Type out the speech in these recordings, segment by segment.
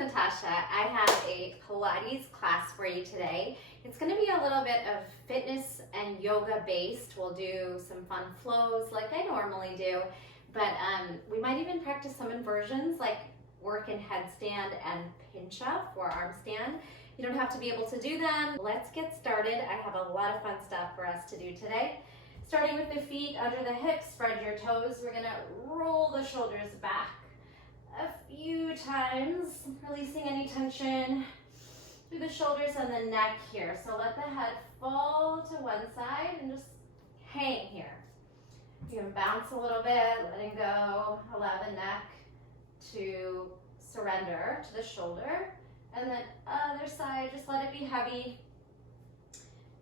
Natasha. I have a Pilates class for you today. It's going to be a little bit of fitness and yoga based. We'll do some fun flows like I normally do, but we might even practice some inversions like work in headstand and pinch up, forearm stand. You don't have to be able to do them. Let's get started. I have a lot of fun stuff for us to do today. Starting with the feet under the hips, spread your toes. We're going to roll the shoulders back a few times, releasing any tension through the shoulders and the neck here. So let the head fall to one side and just hang here. You can bounce a little bit, letting go, allow the neck to surrender to the shoulder. And then other side, just let it be heavy.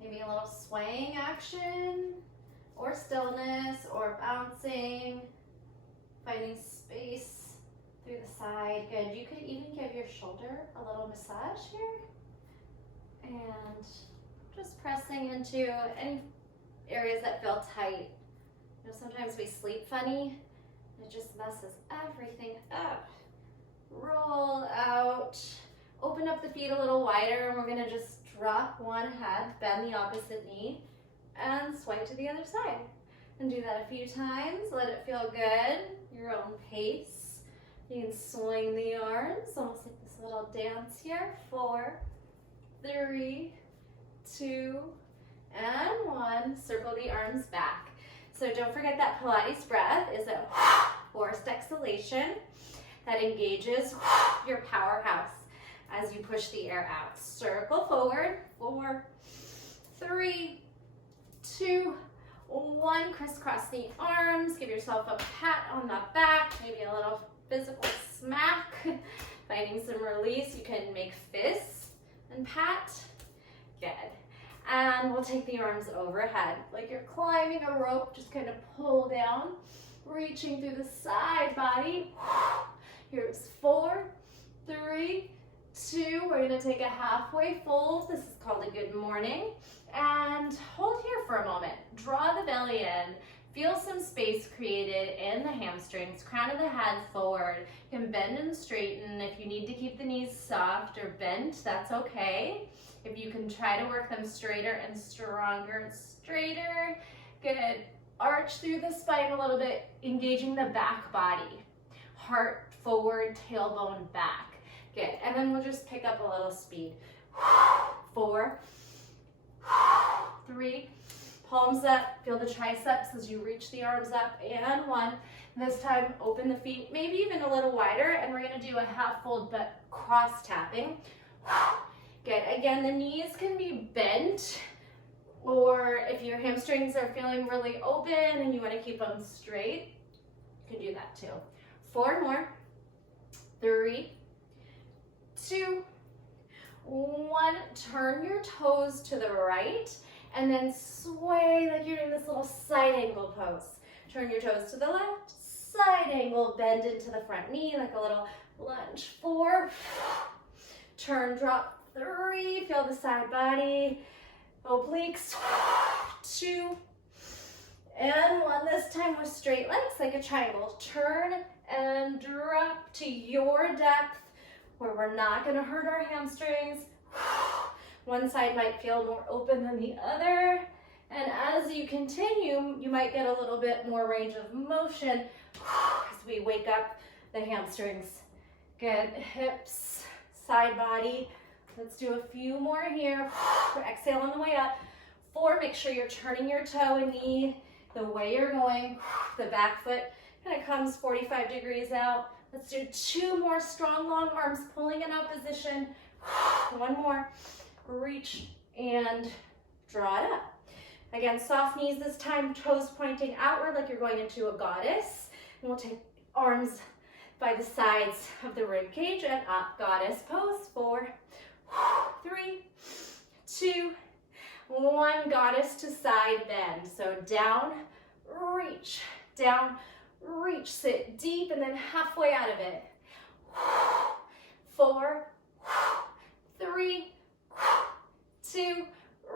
Maybe a little swaying action, or stillness, or bouncing, finding space through the side. Good. You could even give your shoulder a little massage here. And just pressing into any areas that feel tight. You know, sometimes we sleep funny. It just messes everything up. Roll out. Open up the feet a little wider, and we're going to just drop one head, bend the opposite knee, and sway to the other side. And do that a few times. Let it feel good, your own pace. You can swing the arms, almost like this little dance here. 4, 3, 2, and 1. Circle the arms back. So don't forget that Pilates breath is a forced exhalation that engages your powerhouse as you push the air out. Circle forward. 4, 3, 2, 1. Crisscross the arms. Give yourself a pat on the back, maybe a little physical smack. Finding some release. You can make fists and pat. Good. And we'll take the arms overhead like you're climbing a rope. Just kind of pull down, reaching through the side body. Here's 4, 3, 2. We're going to take a halfway fold. This is called a good morning. And hold here for a moment. Draw the belly in. Feel some space created in the hamstrings. Crown of the head forward. You can bend and straighten. If you need to keep the knees soft or bent, that's okay. If you can try to work them straighter and stronger and straighter. Good. Arch through the spine a little bit, engaging the back body. Heart forward, tailbone back. Good. And then we'll just pick up a little speed. 4, 3, palms up. Feel the triceps as you reach the arms up. And 1. This time, open the feet, maybe even a little wider. And we're going to do a half fold, but cross tapping. Good. Again, the knees can be bent. Or if your hamstrings are feeling really open and you want to keep them straight, you can do that too. 4 more. 3, 2, 1. Turn your toes to the right and then sway like you're doing this little side angle pose. Turn your toes to the left, side angle, bend into the front knee like a little lunge. 4, turn, drop. 3, feel the side body, obliques. 2, and 1. This time with straight legs like a triangle. Turn and drop to your depth where we're not going to hurt our hamstrings. One side might feel more open than the other. And as you continue, you might get a little bit more range of motion as we wake up the hamstrings. Good. Hips, side body. Let's do a few more here. Exhale on the way up. 4, make sure you're turning your toe and knee the way you're going. The back foot kind of comes 45 degrees out. Let's do 2 more strong long arms pulling in opposition. 1 more. Reach and draw it up. Again, soft knees this time, toes pointing outward like you're going into a goddess. And we'll take arms by the sides of the rib cage and up, goddess pose. 4, 3, 2, 1. Goddess to side bend. So down, reach, down, reach, sit deep, and then halfway out of it. 4, 3, 2,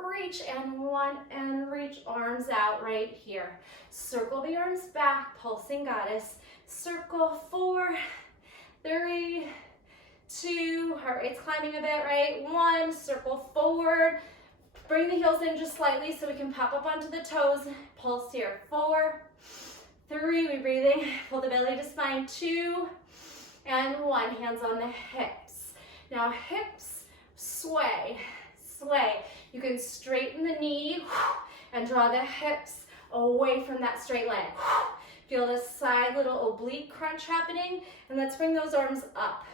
reach, and 1, and reach, arms out right here. Circle the arms back, pulsing goddess. Circle. 4, 3, 2, Heart rate's climbing a bit, right? 1, circle forward. Bring the heels in just slightly so we can pop up onto the toes. Pulse here. 4, 3, we're breathing. Pull the belly to spine. 2, and 1. Hands on the hips. Now hips, sway, sway. You can straighten the knee and draw the hips away from that straight leg. Feel this side little oblique crunch happening, and let's bring those arms up.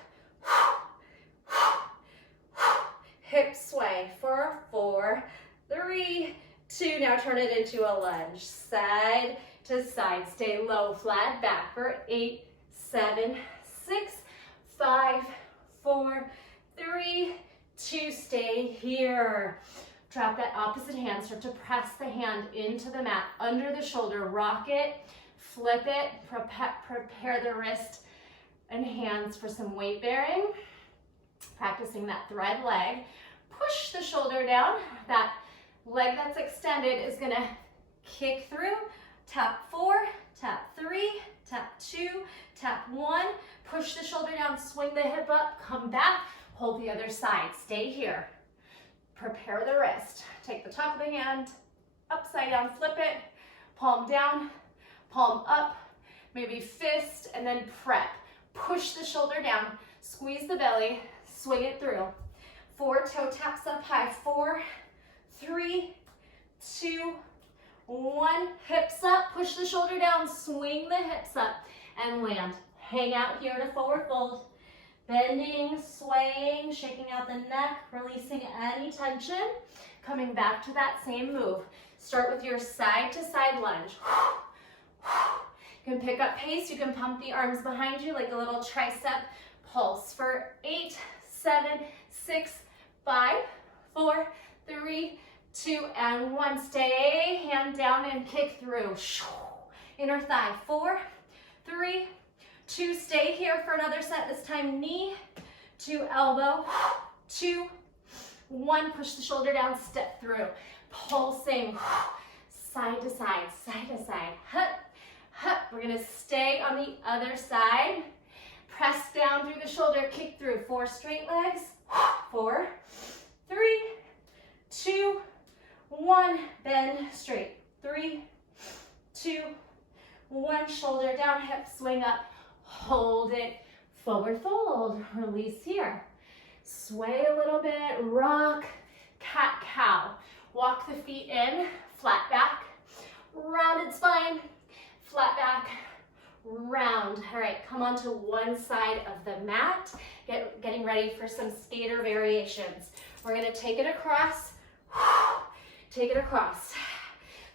Hips sway for 4, 3, 2. Now turn it into a lunge. Side to side. Stay low, flat back for 8, 7, 6, 5, 4, 3, 2. Stay here. Drop that opposite hand. Start to press the hand into the mat, under the shoulder. Rock it, flip it. Prepare the wrist and hands for some weight bearing. Practicing that thread leg. Push the shoulder down. That leg that's extended is going to kick through. Tap 4, tap 3, tap 2, tap 1. Push the shoulder down, swing the hip up, come back, hold the other side. Stay here. Prepare the wrist. Take the top of the hand, upside down, flip it, palm down, palm up, maybe fist, and then prep. Push the shoulder down, squeeze the belly, swing it through. 4 toe taps up high. 4, 3, 2, 1. Hips up, push the shoulder down, swing the hips up, and land. Hang out here to forward fold. Bending, swaying, shaking out the neck, releasing any tension. Coming back to that same move. Start with your side to side lunge. You can pick up pace. You can pump the arms behind you like a little tricep pulse for 8, 7, 6, 5, 4, 3, 2, and 1. Stay, hand down and kick through. Inner thigh. 4, 3, 2. Stay here for another set. This time knee to elbow. 2, 1. Push the shoulder down, step through. Pulsing side to side, side to side. Hup, hup. We're going to stay on the other side. Press down through the shoulder, kick through. 4 straight legs. 4, 3, 2, 1. Bend straight. 3, 2, 1. Shoulder down, hip swing up. Hold it. Forward fold. Release here. Sway a little bit. Rock. Cat cow. Walk the feet in. Flat back. Rounded spine. Flat back. Round. All right, come onto one side of the mat. Getting ready for some skater variations. We're going to take it across. Take it across.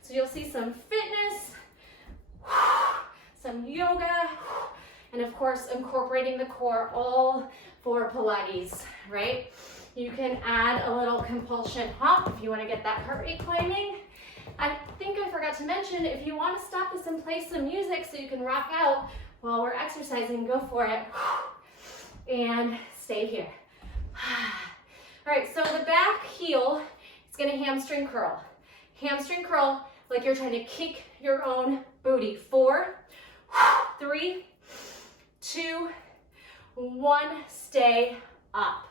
So you'll see some fitness, some yoga, and of course incorporating the core, all for Pilates, right? You can add a little compulsion hop if you want to get that heart rate climbing. I think I forgot to mention, if you want to stop this and play some music so you can rock out while we're exercising, go for it. And stay here. All right, so the back heel is going to hamstring curl. Hamstring curl like you're trying to kick your own booty. 4, 3, 2, 1. Stay up.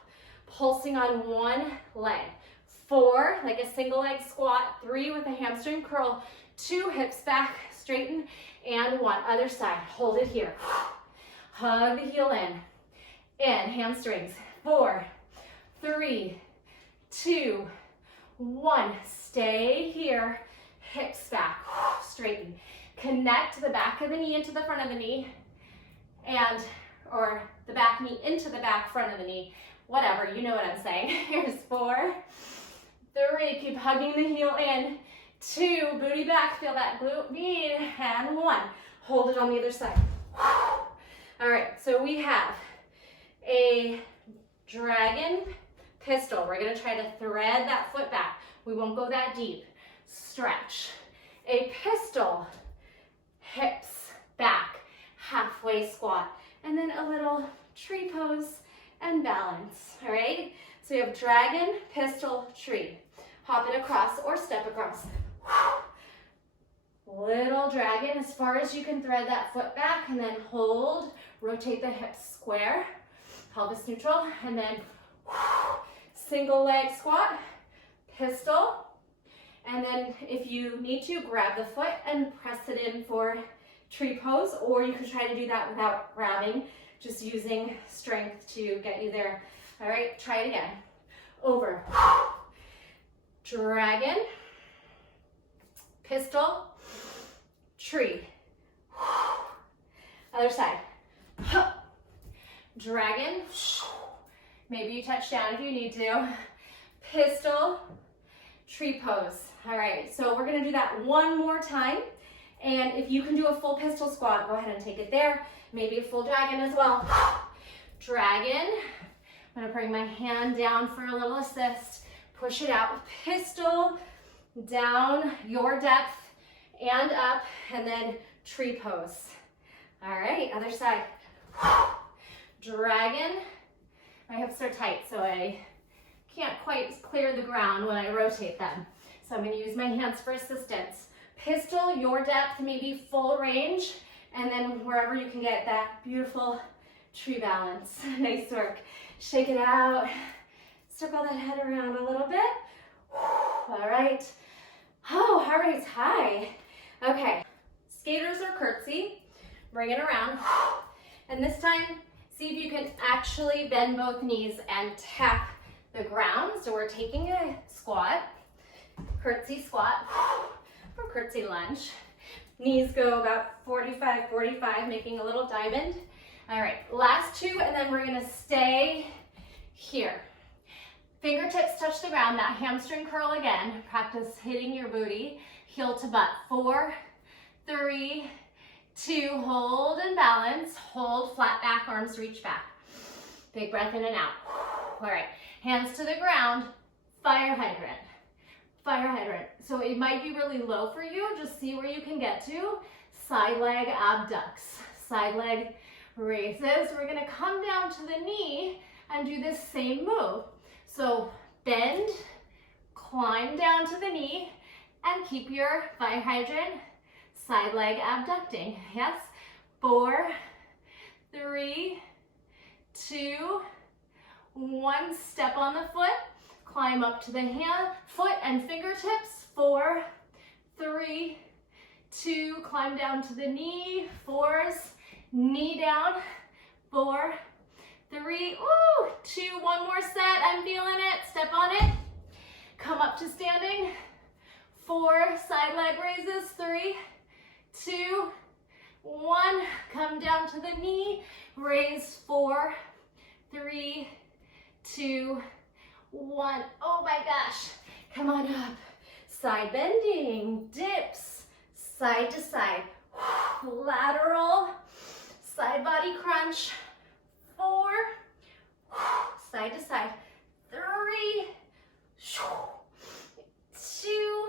Pulsing on one leg. 4, like a single leg squat. 3 with a hamstring curl. 2, hips back, straighten, and 1. Other side. Hold it here. Hug the heel in. In, hamstrings. 4, 3, 2, 1. Stay here. Hips back, straighten. Connect the back of the knee into the front of the knee, or the back knee into the back front of the knee. Whatever, you know what I'm saying. Here's 4, 3, keep hugging the heel in. 2, booty back, feel that glute med, and 1. Hold it on the other side. All right, so we have a dragon pistol. We're gonna try to thread that foot back. We won't go that deep. Stretch. A pistol, hips back, halfway squat, and then a little tree pose and balance, all right? So you have dragon, pistol, tree. Hop it across or step across. Little dragon as far as you can thread that foot back, and then hold, rotate the hips square, pelvis neutral, and then single leg squat, pistol, and then if you need to, grab the foot and press it in for tree pose, or you could try to do that without grabbing, just using strength to get you there. All right, try it again. Over. Dragon, pistol, tree. Other side. Dragon. Maybe you touch down if you need to. Pistol, tree pose. All right, so we're gonna do that one more time. And if you can do a full pistol squat, go ahead and take it there. Maybe a full dragon as well. Dragon. I'm gonna bring my hand down for a little assist. Push it out. Pistol, down, your depth, and up, and then tree pose. All right, other side. Dragon. My hips are tight, so I can't quite clear the ground when I rotate them. So I'm gonna use my hands for assistance. Pistol, your depth, maybe full range, and then wherever you can get that beautiful tree balance. Nice work. Shake it out. Circle that head around a little bit. All right. Oh, heart rate's high. Okay. Skaters or curtsy. Bring it around. And this time, see if you can actually bend both knees and tap the ground. So we're taking a squat, curtsy squat, or curtsy lunge. Knees go about 45, 45, making a little diamond. All right, last two, and then we're gonna stay here. Fingertips touch the ground, that hamstring curl again. Practice hitting your booty, heel to butt. 4, 3, 2, hold and balance. Hold, flat back, arms reach back. Big breath in and out. All right, hands to the ground, fire hydrant. Fire hydrant. So it might be really low for you, just see where you can get to. Side leg abducts, side leg raises. We're gonna come down to the knee and do this same move. So bend, climb down to the knee, and keep your fire hydrant side leg abducting. Yes, 4, 3, 2, 1. Step on the foot, climb up to the hand, foot and fingertips. 4, 3, 2, climb down to the knee. 4s, knee down. 4, 3, 2, one more set. I'm feeling it. Step on it. Come up to standing. 4, side leg raises. 3, 2, 1. Come down to the knee. Raise. 4, 3, 2, 1. Oh my gosh. Come on up. Side bending. Dips. Side to side. Lateral. Side body crunch. 4, side to side. 3, 2,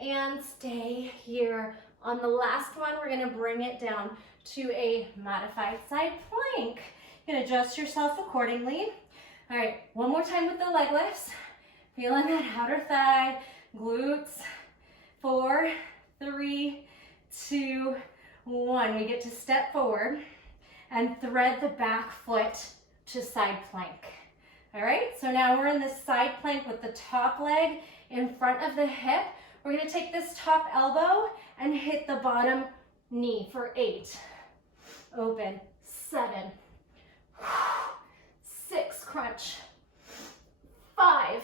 and stay here. On the last one, we're gonna bring it down to a modified side plank. You can adjust yourself accordingly. All right, one more time with the leg lifts. Feeling that outer thigh, glutes. 4, 3, 2, 1. We get to step forward and thread the back foot to side plank. All right, so now we're in this side plank with the top leg in front of the hip. We're gonna take this top elbow and hit the bottom knee for 8. Open. 7, 6, crunch. 5,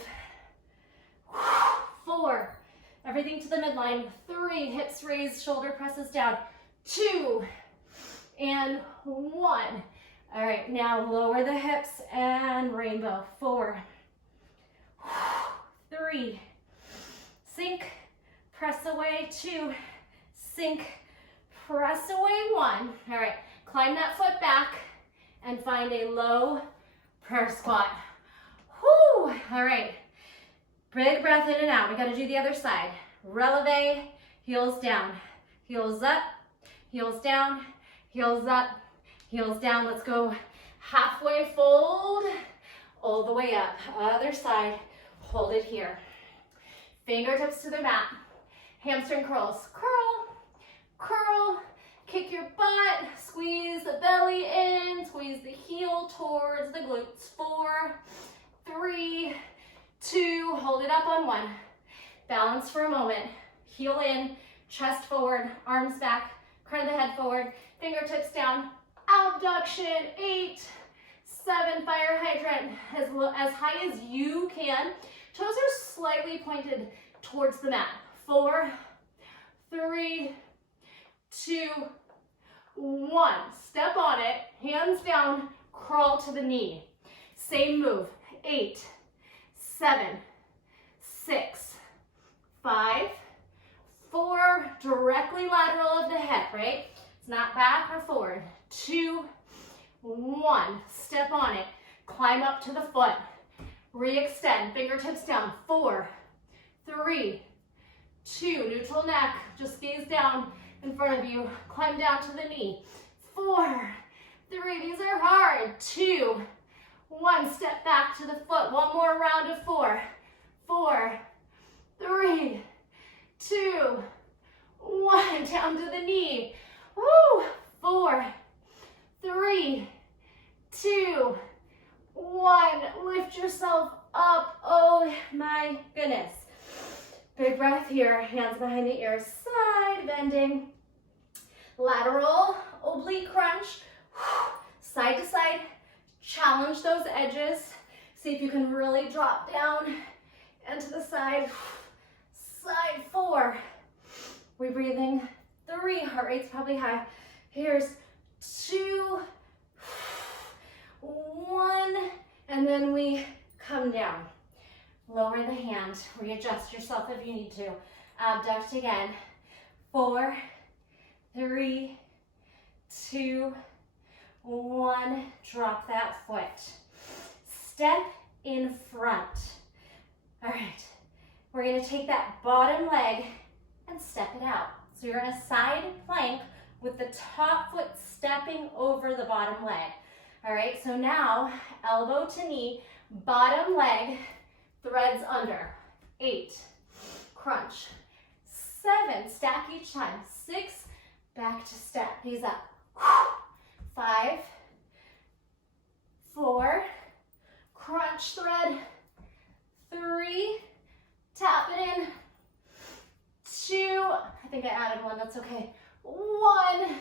4, everything to the midline. 3, hips raised, shoulder presses down. 2, and 1. All right, now lower the hips and rainbow. 4, 3, sink, press away. 2, sink, press away. 1. All right, climb that foot back and find a low prayer squat. Whoo! All right, big breath in and out. We got to do the other side. Releve, heels down, heels up, heels down, heels up, heels down. Let's go halfway fold, all the way up. Other side, hold it here. Fingertips to the mat. Hamstring curls. Curl, curl, kick your butt, squeeze the belly in, squeeze the heel towards the glutes. 4, 3, 2, hold it up on 1. Balance for a moment. Heel in, chest forward, arms back, crown of the head forward, fingertips down, abduction. 8, 7, fire hydrant, as high as you can. Toes are slightly pointed towards the mat. 4, 3, 2, 1. Step on it, hands down, crawl to the knee. Same move. 8, 7, 6, 5, 4, directly lateral of the hip, right? It's not back or forward. 2, 1, step on it, climb up to the foot, re-extend, fingertips down. 4, 3, 2, neutral neck, just gaze down in front of you, climb down to the knee. 4, 3, these are hard. 2, 1, step back to the foot. One more round of 4, 4, 3, 2, 1, down to the knee. Woo! 4, 3, 2, 1, lift yourself up. Oh my goodness. Big breath here, hands behind the ears, side bending. Lateral oblique crunch, side to side. Challenge those edges. See if you can really drop down and to the side. Side 4. We're breathing 3. Heart rate's probably high. Here's 2, 1, and then we come down. Lower the hand. Readjust yourself if you need to. Abduct again. 4, 3, 2, 1. Drop that foot. Step in front. All right. We're going to take that bottom leg and step it out. So you're in a side plank with the top foot stepping over the bottom leg. All right, so now elbow to knee, bottom leg threads under. 8, crunch. 7, stack each time. 6, back to step, knees up. 5, 4, crunch thread. 3, tap it in. 2, I think I added 1, that's okay. 1,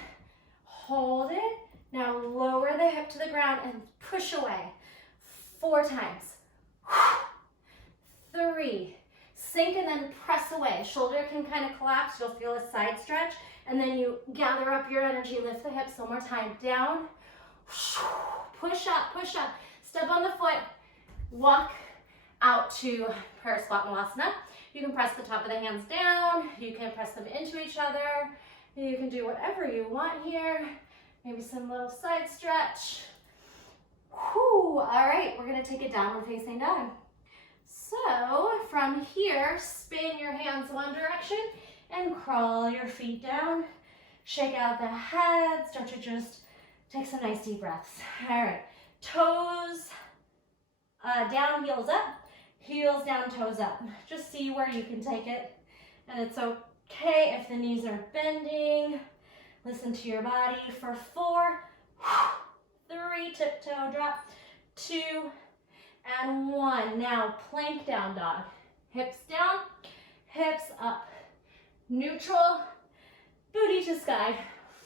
hold it. Now lower the hip to the ground and push away. 4 times. 3, sink and then press away. Shoulder can kind of collapse, you'll feel a side stretch, and then you gather up your energy, lift the hips one more time. Down, push up, step on the foot, walk out to prayer squat malasana. You can press the top of the hands down, you can press them into each other, you can do whatever you want here. Maybe some little side stretch. Whew. All right, we're gonna take a downward facing dog. So from here, spin your hands one direction and crawl your feet down. Shake out the head, start to just take some nice deep breaths. All right, toes down, heels up, heels down, toes up. Just see where you can take it. And it's okay if the knees are bending. Listen to your body for 4, 3, tiptoe drop, 2, and 1. Now plank down dog. Hips down, hips up. Neutral, booty to sky.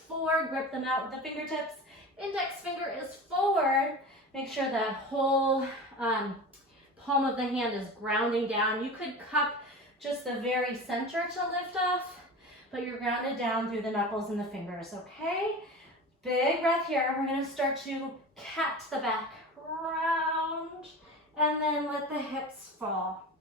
4, grip them out with the fingertips. Index finger is forward. Make sure the whole palm of the hand is grounding down. You could cup just the very center to lift off, but you're grounded down through the knuckles and the fingers, okay? Big breath here. We're gonna start to cat the back, round, and then let the hips fall.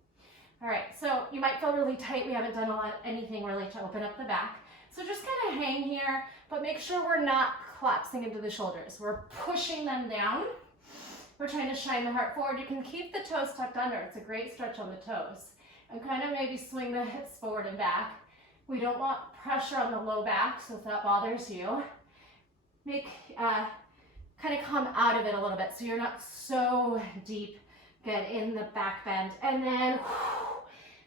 All right, so you might feel really tight. We haven't done anything really to open up the back. So just kind of hang here, but make sure we're not collapsing into the shoulders. We're pushing them down. We're trying to shine the heart forward. You can keep the toes tucked under. It's a great stretch on the toes. And kind of maybe swing the hips forward and back. We don't want pressure on the low back, so if that bothers you, kind of come out of it a little bit so you're not so deep. Good, in the back bend. And then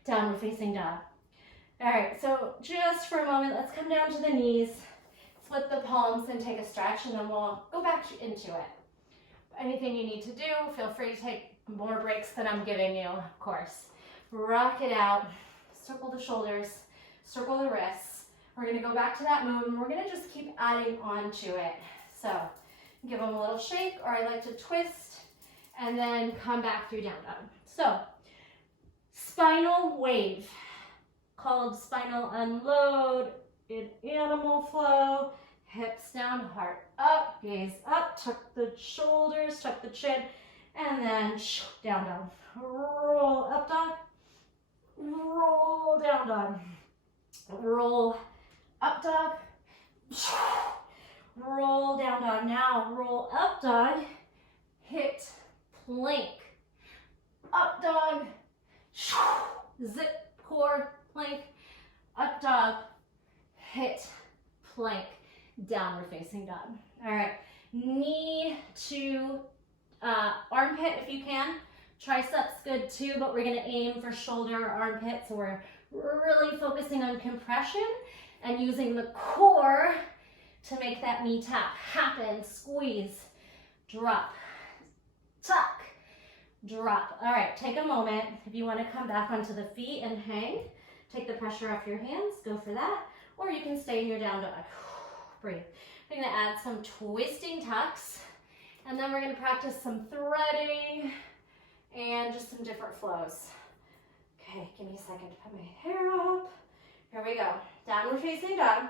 downward facing dog. All right, so just for a moment, let's come down to the knees, split the palms and take a stretch, and then we'll go back into it. Anything you need to do, feel free to take more breaks than I'm giving you, of course. Rock it out, circle the shoulders, circle the wrists. We're gonna go back to that move and we're gonna just keep adding on to it. So give them a little shake, or I like to twist and then come back through down dog. So spinal wave, called spinal unload in animal flow. Hips down, heart up, gaze up, tuck the shoulders, tuck the chin, and then down dog. Roll up dog, roll down dog, roll up dog, roll down dog. Now roll up dog, hit plank, up dog, zip core plank, up dog, hit plank, downward facing dog. All right, knee to armpit if you can. Triceps good too, but we're gonna aim for shoulder or armpit, so we're really focusing on compression and using the core to make that knee tap happen. Squeeze, drop, tuck, drop. All right, take a moment. If you want to come back onto the feet and hang, take the pressure off your hands, go for that, or you can stay in your down dog. Breathe. We're gonna add some twisting tucks, and then we're gonna practice some threading and just some different flows. Okay, give me a second to put my hair up. Here we go. Downward facing dog,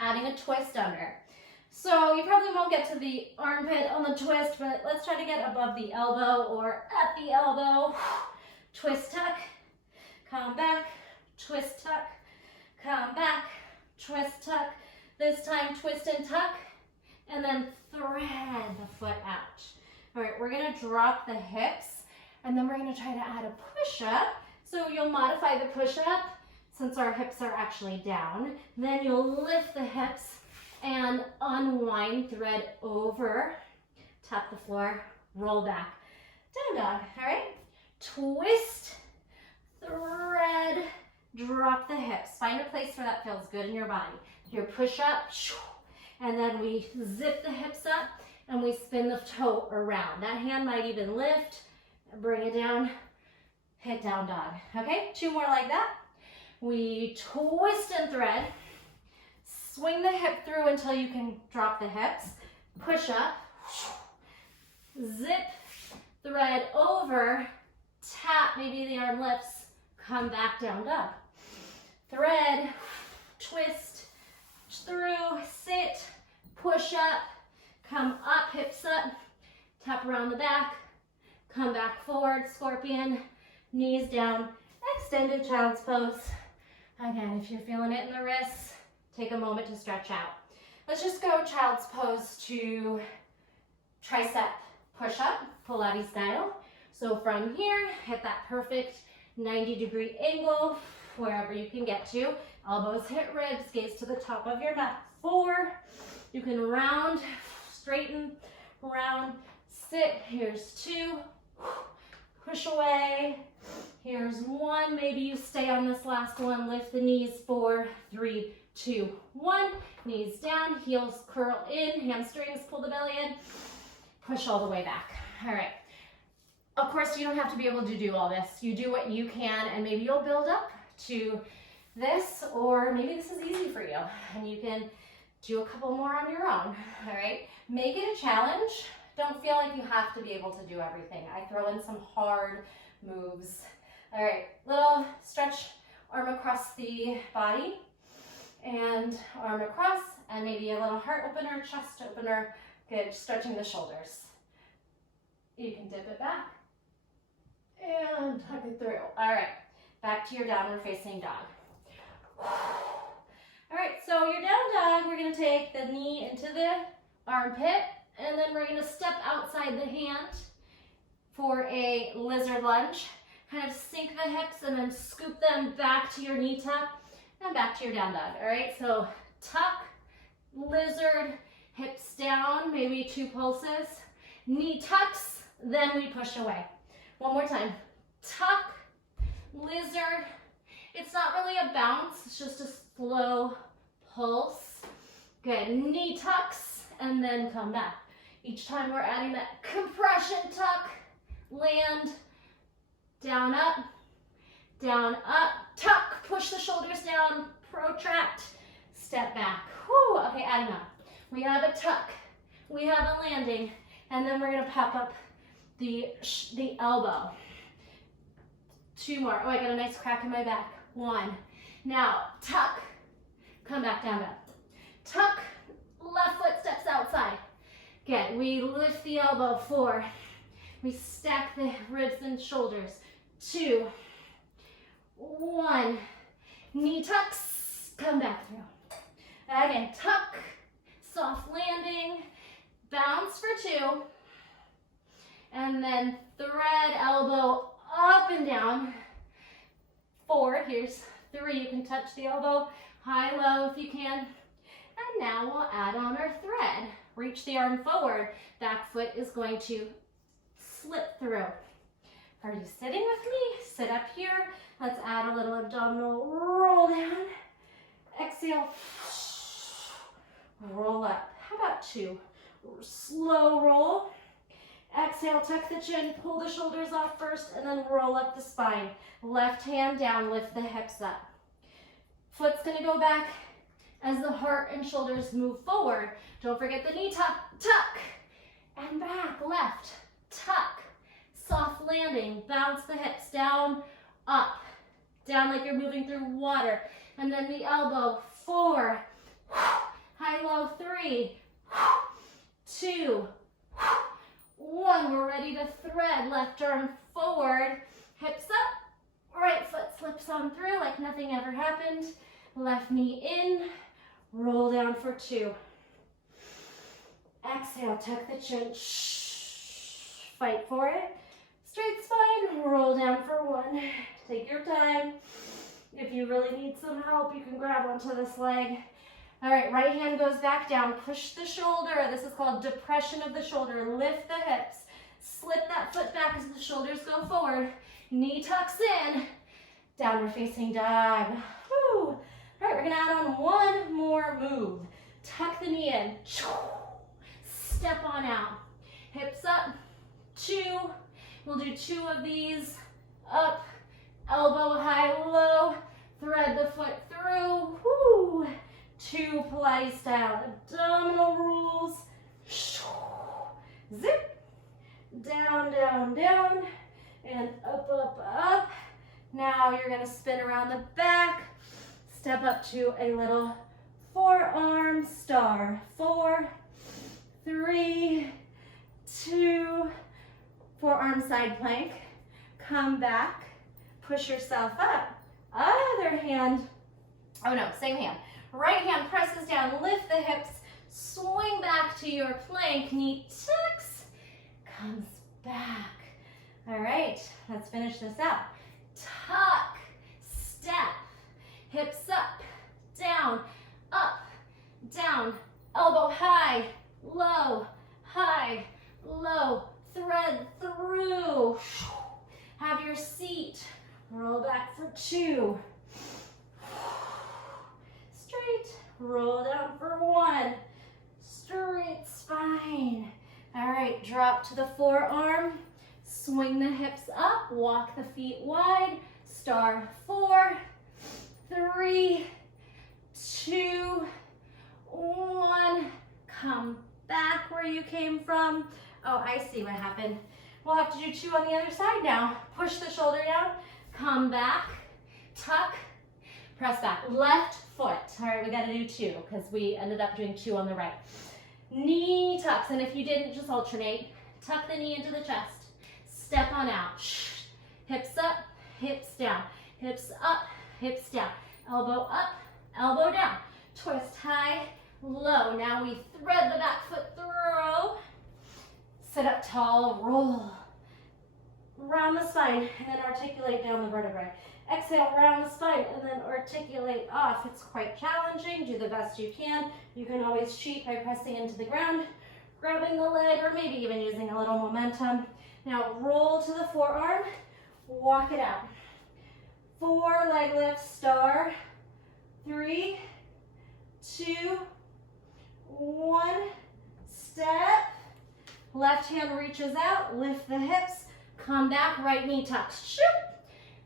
adding a twist under. So you probably won't get to the armpit on the twist, but let's try to get above the elbow or at the elbow. Twist tuck, come back, twist tuck, come back, twist tuck. This time twist and tuck, and then thread the foot out. All right, we're gonna drop the hips, and then we're gonna try to add a push-up. So you'll modify the push-up since our hips are actually down. Then you'll lift the hips and unwind, thread over, tap the floor, roll back, down dog. All right, twist, thread, drop the hips. Find a place where that feels good in your body. Your push up, and then we zip the hips up and we spin the toe around. That hand might even lift, bring it down, hit down dog. Okay, 2 more like that. We twist and thread, swing the hip through until you can drop the hips, push up, zip, thread over, tap, maybe the arm lifts, come back down dog. Thread, twist, through, sit, push up, come up, hips up, tap around the back, come back forward, scorpion, knees down, extended child's pose. Again, if you're feeling it in the wrists, take a moment to stretch out. Let's just go child's pose to tricep push-up, Pilates style. So from here, hit that perfect 90-degree angle, wherever you can get to. Elbows hit ribs, gaze to the top of your mat. 4, you can round, straighten, round, sit. Here's 2, push away. Here's 1, maybe you stay on this last one, lift the knees. 4, 3, 2, 1. Knees down, heels curl in, hamstrings, pull the belly in, push all the way back. All right. Of course, you don't have to be able to do all this. You do what you can, and maybe you'll build up to this, or maybe this is easy for you and you can do a couple more on your own. All right, make it a challenge. Don't feel like you have to be able to do everything. I throw in some hard moves. All right, little stretch, arm across the body and arm across, and maybe a little heart opener, chest opener. Good, stretching the shoulders. You can dip it back and tuck it through. All right, back to your downward facing dog. All right, so your down dog, we're gonna take the knee into the armpit, and then we're gonna step outside the hand for a lizard lunge. Kind of sink the hips and then scoop them back to your knee tuck and back to your down dog. All right, so tuck, lizard, hips down, maybe 2 pulses, knee tucks, then we push away. One more time, tuck, lizard. It's not really a bounce, it's just a slow pulse. Good, knee tucks, and then come back. Each time we're adding that compression, tuck, land, down, up, tuck, push the shoulders down, protract, step back. Whew, okay, adding up. We have a tuck, we have a landing, and then we're gonna pop up the elbow. 2 more. Oh, I got a nice crack in my back. 1. Now, tuck, come back down, up. Tuck, left foot steps outside. Again, we lift the elbow. 4. We stack the ribs and shoulders. 2, 1. Knee tucks, come back through. Again, tuck, soft landing, bounce for 2. And then thread elbow up and down. 4, here's 3, you can touch the elbow, high, low if you can. And now we'll add on our thread. Reach the arm forward, back foot is going to slip through. Are you sitting with me? Sit up here. Let's add a little abdominal roll down. Exhale, roll up. How about 2? Slow roll. Exhale, tuck the chin, pull the shoulders off first, and then roll up the spine. Left hand down, lift the hips up. Foot's gonna go back as the heart and shoulders move forward. Don't forget the knee tuck, tuck, and back, left, tuck, soft landing, bounce the hips down, up, down like you're moving through water, and then the elbow, 4, high, low, 3, 2, 1, we're ready to thread, left arm forward, hips up, right foot slips on through like nothing ever happened, left knee in, roll down for 2. Exhale, tuck the chin, fight for it, straight spine, roll down for 1. Take your time. If you really need some help, you can grab onto this leg. All right, right hand goes back down, push the shoulder. This is called depression of the shoulder. Lift the hips, slip that foot back as the shoulders go forward. Knee tucks in, downward facing dog. Whew. All right, we're gonna add on 1 more move. Tuck the knee in, step on out. Hips up, 2. We'll do 2 of these. Up, elbow high, low. Thread the foot through. Woo. 2 Pilates style abdominal rolls. Zip. Down, down, down. And up, up, up. Now you're going to spin around the back. Step up to a little forearm star. 4, 3, 2. Forearm side plank. Come back. Push yourself up. Other hand. Oh no, same hand. Right hand presses down, lift the hips, swing back to your plank, knee tucks, comes back. All right, let's finish this out. Tuck, step, hips up, down, elbow high, low, thread through. Have your seat, roll back for 2. Straight, roll down for 1. Straight spine. All right, drop to the forearm. Swing the hips up, walk the feet wide. Star 4, 3, 2, 1. Come back where you came from. Oh, I see what happened. We'll have to do 2 on the other side now. Push the shoulder down, come back, tuck, press back. Left foot. All right, we got to do 2 because we ended up doing 2 on the right. Knee tucks, and if you didn't, just alternate. Tuck the knee into the chest. Step on out. Hips up, hips down. Hips up, hips down. Elbow up, elbow down. Twist high, low. Now we thread the back foot through. Sit up tall, roll. Round the spine, and then articulate down the vertebrae. Exhale, round the spine, and then articulate off. It's quite challenging. Do the best you can. You can always cheat by pressing into the ground, grabbing the leg, or maybe even using a little momentum. Now roll to the forearm, walk it out. 4 leg lifts, star. 3, 2, 1. Step. Left hand reaches out, lift the hips, come back, right knee tucks. Shoop.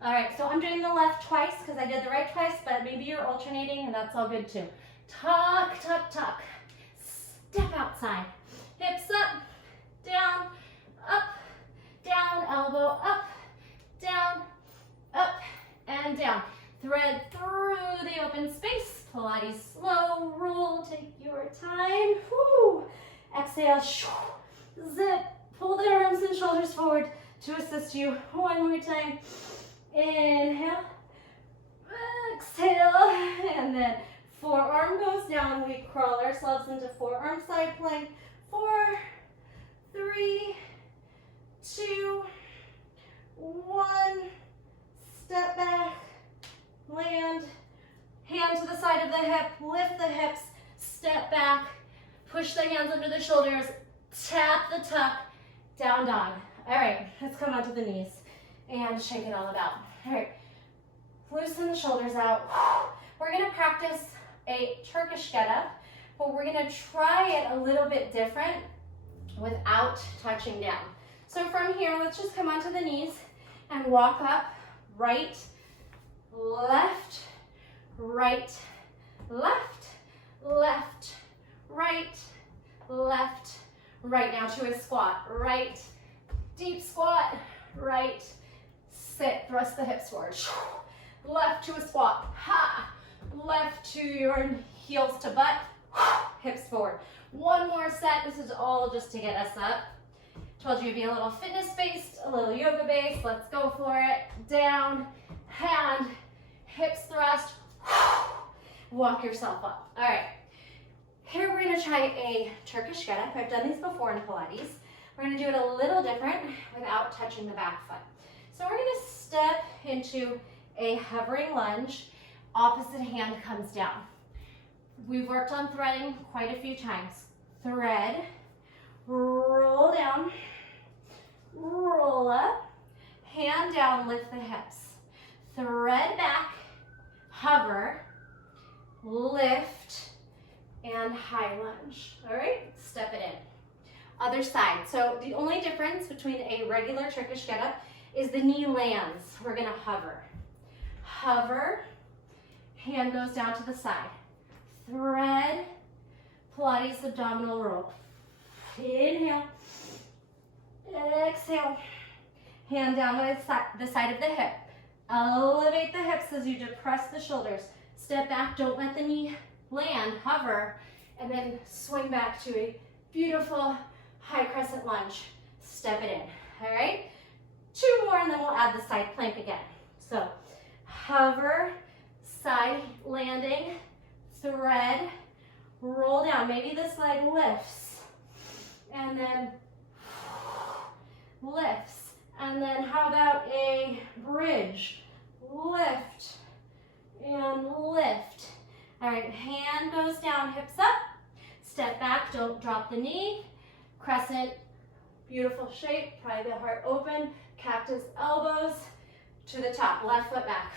All right, so I'm doing the left twice because I did the right twice, but maybe you're alternating and that's all good too. Tuck, tuck, tuck. Step outside. Hips up, down, elbow up, down, up, and down. Thread through the open space. Pilates slow, roll, take your time. Whew. Exhale, zip, pull the arms and shoulders forward to assist you. One more time. Inhale, exhale, and then forearm goes down. We crawl ourselves into forearm side plank. 4, 3, 2, 1. Step back, land, hand to the side of the hip, lift the hips, step back, push the hands under the shoulders, tap the tuck, down dog. All right, let's come onto the knees and shake it all about. All right, loosen the shoulders out. We're gonna practice a Turkish Get Up, but we're gonna try it a little bit different without touching down. So from here, let's just come onto the knees and walk up, right, left, right, left, left, right, left, right. Now to a squat, right, deep squat, right, sit, thrust the hips forward. Left to a squat, ha, left to your heels to butt, hips forward. One more set, this is all just to get us up. Told you it'd be a little fitness based, a little yoga based. Let's go for it. Down, hand, hips thrust, walk yourself up. All right, here we're gonna try a Turkish Get Up. I've done these before in Pilates. We're gonna do it a little different without touching the back foot. So we're gonna step into a hovering lunge. Opposite hand comes down. We've worked on threading quite a few times. Thread, roll down, roll up, hand down, lift the hips. Thread back, hover, lift, and high lunge. All right, step it in. Other side. So the only difference between a regular Turkish Get Up is the knee lands. We're gonna hover. Hover, hand goes down to the side. Thread, Pilates abdominal roll. Inhale, exhale, hand down the side of the hip. Elevate the hips as you depress the shoulders. Step back, don't let the knee land, hover, and then swing back to a beautiful high crescent lunge. Step it in, all right? 2 more and then we'll add the side plank again. So hover, side landing, thread, roll down. Maybe this leg lifts and then lifts. And then how about a bridge? Lift and lift. All right, hand goes down, hips up. Step back, don't drop the knee. Crescent, beautiful shape, private heart open. Cactus elbows to the top. Left foot back.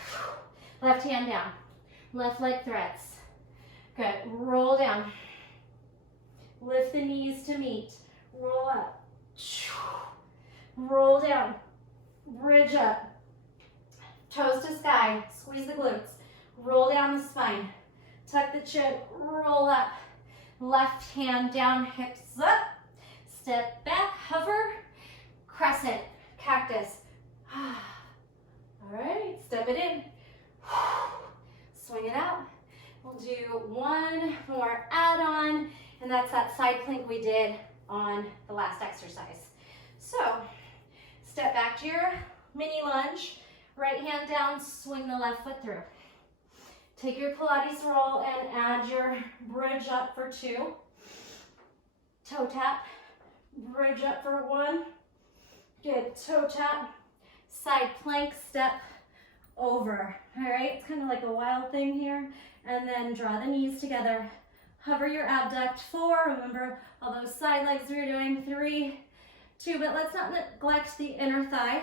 Left hand down. Left leg threads. Good. Roll down. Lift the knees to meet. Roll up. Roll down. Bridge up. Toes to sky. Squeeze the glutes. Roll down the spine. Tuck the chin. Roll up. Left hand down. Hips up. Step back. Hover. Crescent. Cactus. All right. Step it in. Swing it out. We'll do one more add-on, and that's that side plank we did on the last exercise. So, step back to your mini lunge, right hand down, swing the left foot through. Take your Pilates roll and add your bridge up for 2. Toe tap, bridge up for 1. Good, toe tap, side plank, step over. All right, it's kind of like a wild thing here. And then draw the knees together. Hover your abduct. 4, remember all those side legs we were doing. 3, 2, but let's not neglect the inner thigh.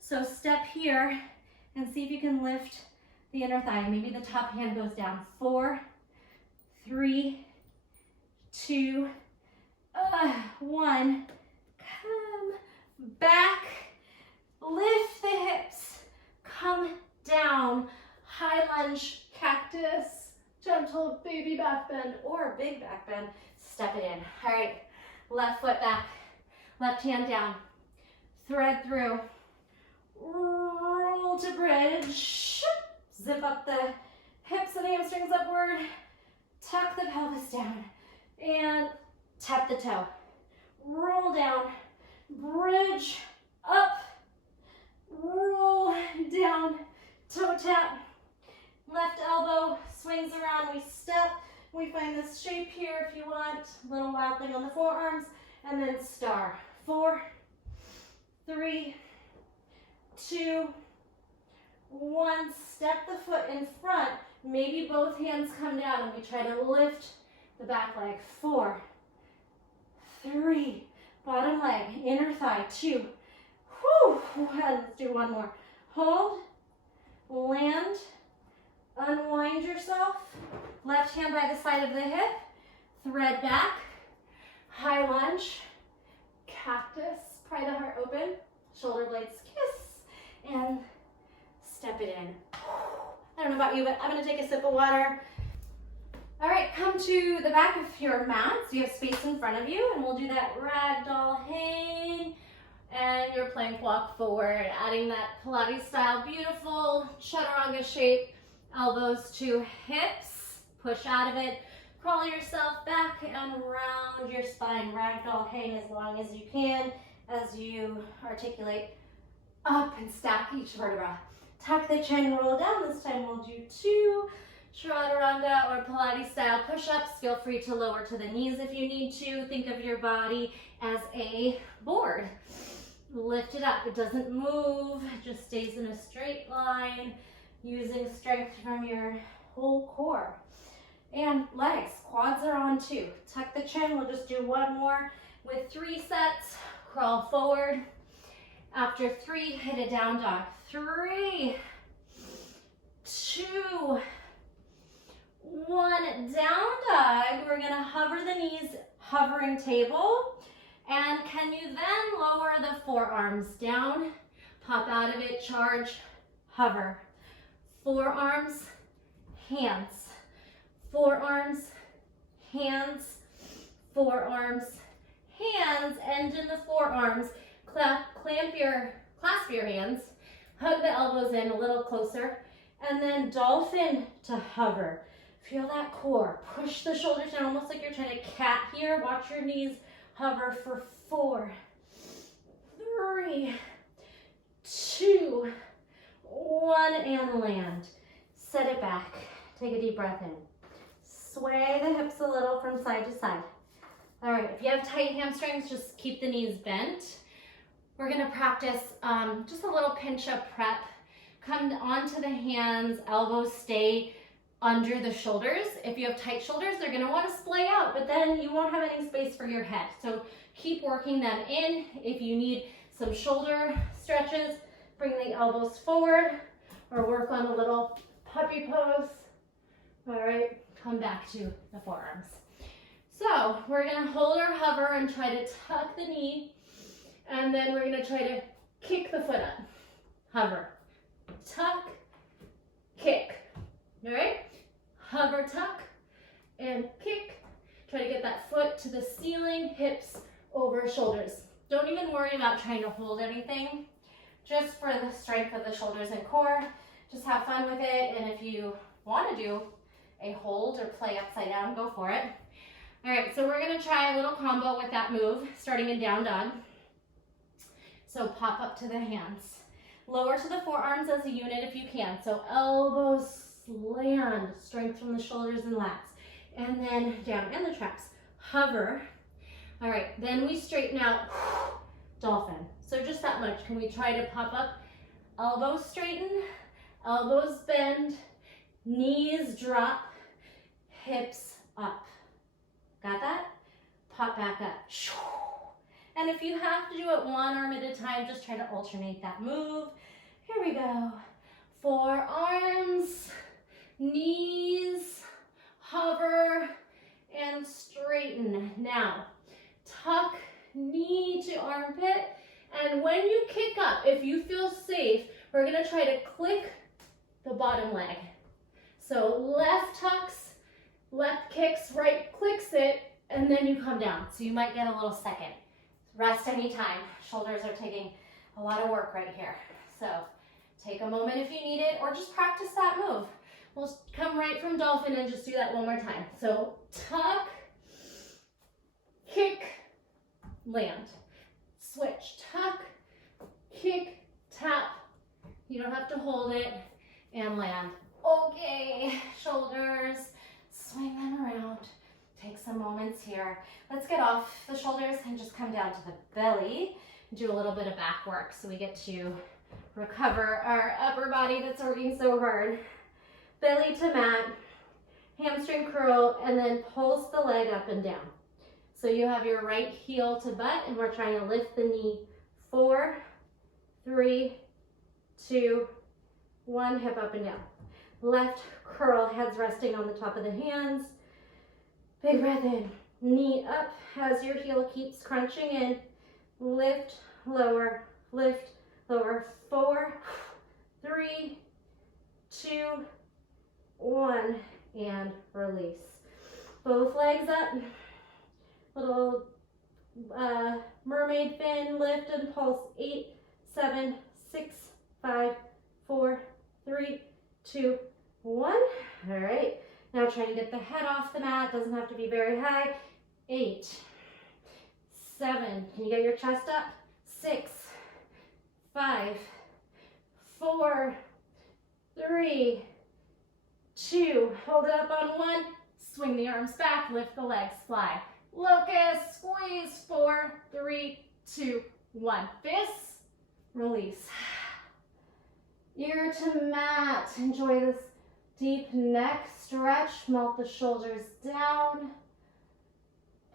So step here and see if you can lift the inner thigh. Maybe the top hand goes down. 4, 3, 2, 1. back, lift the hips, come down, high lunge, cactus, gentle baby back bend or big back bend, step it in. All right, left foot back, left hand down, thread through, roll to bridge, zip up the hips and hamstrings upward, tuck the pelvis down, and tap the toe. Roll down, bridge, up, roll down, toe tap, left elbow swings around, we step, we find this shape here if you want, little wild thing on the forearms, and then star. 4, 3, 2, 1, step the foot in front, maybe both hands come down and we try to lift the back leg. 4, 3, bottom leg, inner thigh, 2, whew, let's do one more. Hold, land, unwind yourself, left hand by the side of the hip, thread back, high lunge, cactus, pry the heart open, shoulder blades kiss, and step it in. I don't know about you, but I'm gonna take a sip of water. All right, come to the back of your mat, so you have space in front of you, and we'll do that ragdoll hang, and your plank walk forward, adding that Pilates style, beautiful chaturanga shape, elbows to hips, push out of it, crawl yourself back and round your spine, ragdoll hang as long as you can as you articulate up and stack each vertebra. Tuck the chin, roll down. This time we'll do 2 chaturanga or Pilates style push-ups. Feel free to lower to the knees if you need to. Think of your body as a board. Lift it up. It doesn't move. It just stays in a straight line, using strength from your whole core. And legs. Quads are on too. Tuck the chin. We'll just do one more with 3 sets. Crawl forward. After 3, hit a down dog. 3, 2, 1, down dog. We're gonna hover the knees, hovering table. And can you then lower the forearms down, pop out of it, charge, hover. Forearms, hands, forearms, hands, forearms, hands, end in the forearms. Clasp your hands, hug the elbows in a little closer, and then dolphin to hover. Feel that core. Push the shoulders down, almost like you're trying to cat here. Watch your knees hover for 4, 3, 2, 1, and land. Set it back. Take a deep breath in. Sway the hips a little from side to side. All right, if you have tight hamstrings, just keep the knees bent. We're gonna practice just a little pinch-up prep. Come onto the hands, elbows stay under the shoulders. If you have tight shoulders, they're gonna wanna splay out, but then you won't have any space for your head. So keep working them in. If you need some shoulder stretches, bring the elbows forward or work on a little puppy pose. All right, come back to the forearms. So we're gonna hold or hover and try to tuck the knee, and then we're gonna try to kick the foot up. Hover, tuck, kick. All right? Hover, tuck, and kick. Try to get that foot to the ceiling, hips over shoulders. Don't even worry about trying to hold anything, just for the strength of the shoulders and core. Just have fun with it, and if you want to do a hold or play upside down, go for it. All right, so we're gonna try a little combo with that move, starting in down dog. So pop up to the hands. Lower to the forearms as a unit if you can. So elbows land, strength from the shoulders and lats. And then down, and the traps. Hover. All right, then we straighten out, dolphin. So just that much. Can we try to pop up? Elbows straighten, elbows bend, knees drop, hips up. Got that? Pop back up. And if you have to do it one arm at a time, just try to alternate that move. Here we go. Forearms, knees, hover, and straighten. Now, tuck knee to armpit And when you kick up, if you feel safe, we're gonna try to click the bottom leg. So left tucks, left kicks, right clicks it, and then you come down. So you might get a little second. Rest anytime. Shoulders are taking a lot of work right here. So take a moment if you need it, or just practice that move. We'll come right from dolphin and just do that one more time. So tuck, kick, land. Switch, tuck, kick, tap. You don't have to hold it, and land. Okay, shoulders, swing them around. Take some moments here. Let's get off the shoulders and just come down to the belly. Do a little bit of back work so we get to recover our upper body that's working so hard. Belly to mat, hamstring curl, and then pulse the leg up and down. So you have your right heel to butt, and we're trying to lift the knee. 4, 3, 2, 1, hip up and down. Left curl, heads resting on the top of the hands. Big breath in, knee up as your heel keeps crunching in. Lift, lower, 4, 3, 2, 1, and release. Both legs up. Little mermaid fin, lift and pulse. 8, 7, 6, 5, 4, 3, 2, 1. All right. Now try to get the head off the mat. Doesn't have to be very high. 8, 7. Can you get your chest up? 6, 5, 4, 3, 2. Hold it up on 1. Swing the arms back. Lift the legs. Fly. Locust. Squeeze. 4, 3, 2, 1. Fists. Release. Ear to mat. Enjoy this deep neck stretch. Melt the shoulders down.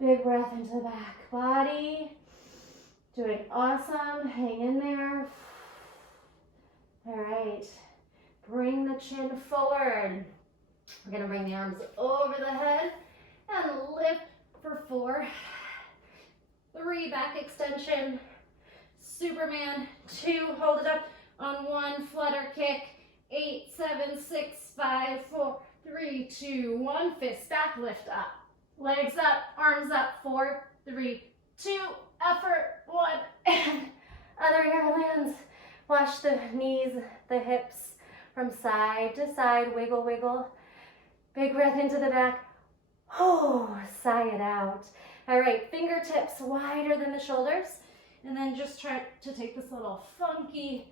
Big breath into the back body. Doing awesome. Hang in there. All right. Bring the chin forward. We're going to bring the arms over the head and lift for 4, 3, back extension. Superman. 2, hold it up on 1, flutter kick. 8, 7, 6, 5, 4, 3, 2, 1. Fist back, lift up. Legs up, arms up. 4, 3, 2, effort. 1, and other air lands. Wash the knees, the hips from side to side. Wiggle, wiggle. Big breath into the back. Oh, sigh it out. All right, fingertips wider than the shoulders. And then just try to take this little funky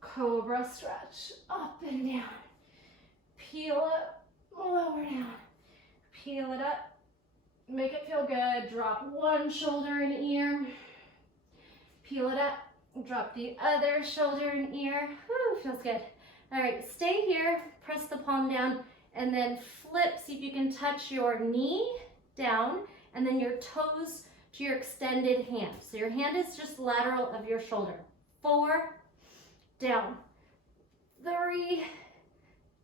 cobra stretch. Up and down. Peel up, lower down. Peel it up. Make it feel good. Drop one shoulder and ear. Peel it up. Drop the other shoulder and ear. Woo, feels good. All right, stay here. Press the palm down and then flip. See if you can touch your knee down and then your toes to your extended hand. So your hand is just lateral of your shoulder. 4, down. 3,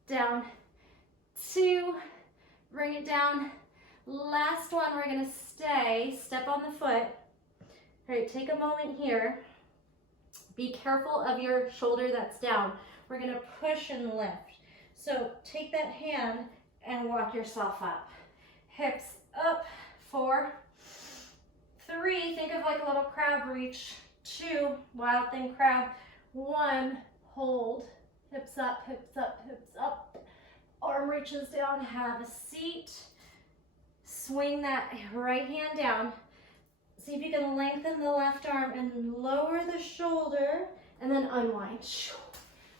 down. 2, bring it down. Last one, we're gonna step on the foot. All right, take a moment here. Be careful of your shoulder that's down. We're gonna push and lift. So take that hand and walk yourself up. Hips up. 4, 3, think of like a little crab reach. 2, wild thing crab. 1, hold. Hips up, hips up, hips up. Arm reaches down, have a seat. Swing that right hand down. See if you can lengthen the left arm and lower the shoulder and then unwind.